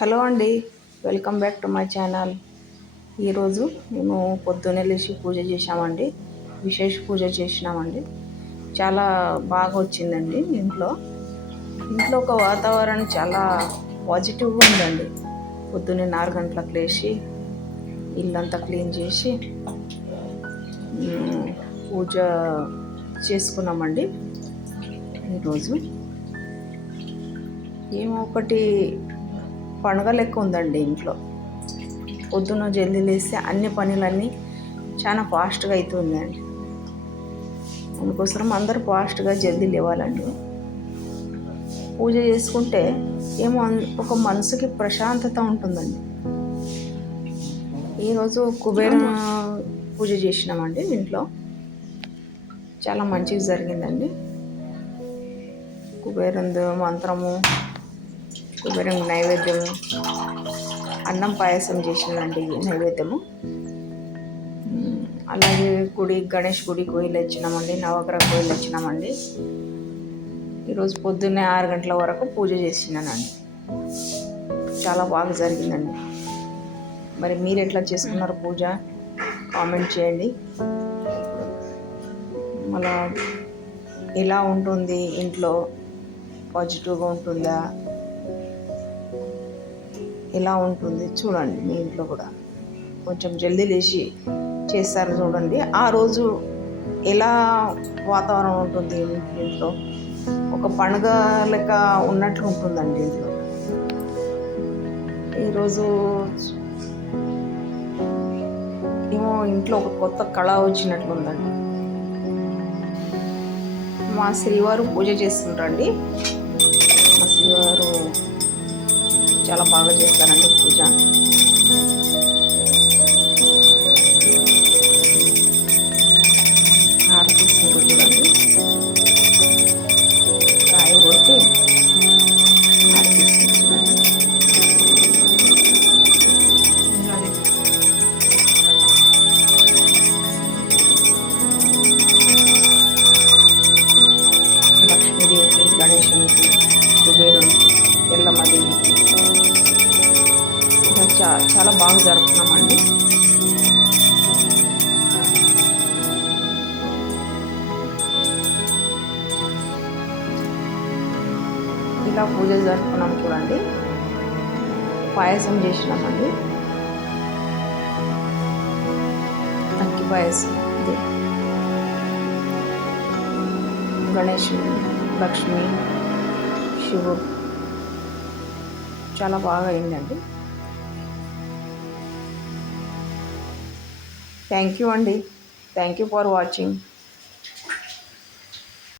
Hello అండి welcome back to my channel. ఈరోజు మేము పొద్దున్నే లేచి పూజ చేసామండి విశేష పూజ చేసినామండి. చాలా బాగా వచ్చిందండి ఇంట్లో. ఇంట్లో ఒక వాతావరణం చాలా పాజిటివ్గా ఉందండి. పొద్దున్నే నాలుగు గంటలకు లేచి ఇల్లంతా క్లీన్ చేసి పూజ చేసుకున్నామండి ఈరోజు. ఏమో ఒకటి పండుగ లెక్క ఉందండి ఇంట్లో. పొద్దున్న జల్దీ లేస్తే అన్ని పనులన్నీ చాలా ఫాస్ట్గా అవుతుందండి అందుకోసం అందరూ ఫాస్ట్గా జల్దీ లేవాలండి. పూజ చేసుకుంటే ఏమో ఒక మనసుకి ప్రశాంతత ఉంటుందండి. ఈరోజు కుబేర పూజ చేసినామండి ఇంట్లో. చాలా మంచిగా జరిగిందండి. కుబేరందు మంత్రము కుబేరం నైవేద్యము. అన్నం పాయసం చేసిందండి నైవేద్యము. అలాగే గుడి గణేష్ గుడి కోయిలు వచ్చినామండి నవగ్రహ కోయిలు వచ్చినామండి. ఈరోజు పొద్దున్నే ఆరు గంటల వరకు పూజ చేసినానండి చాలా బాగా జరిగిందండి. మరి మీరు ఎట్లా చేసుకున్నారు పూజ? కామెంట్ చేయండి. మళ్ళా ఎలా ఉంటుంది? ఇంట్లో పాజిటివ్గా ఉంటుందా? ఎలా ఉంటుంది చూడండి మీ ఇంట్లో కూడా. కొంచెం జల్దీ లేచి చేస్తారు చూడండి. ఆ రోజు ఎలా వాతావరణం ఉంటుంది ఇంట్లో? ఒక పండుగ లెక్క ఉన్నట్లు ఉంటుందండి ఇంట్లో. ఈరోజు ఏమో ఇంట్లో ఒక కొత్త కళ వచ్చినట్లుందండి మా శ్రీవారు పూజ చేస్తుంటారండి మా శ్రీవారు చాలా బాగా చేస్తారండి పూజ. బాగా జరుపుకున్నామండి. ఇలా పూజ జరుపుకున్నాం చూడండి. పాయసం చేసినామండి. అక్కి పాయసం ఇది. లక్ష్మి శివుడు చాలా బాగా అయిందండి. థ్యాంక్ యూ అండి. Thank you for watching.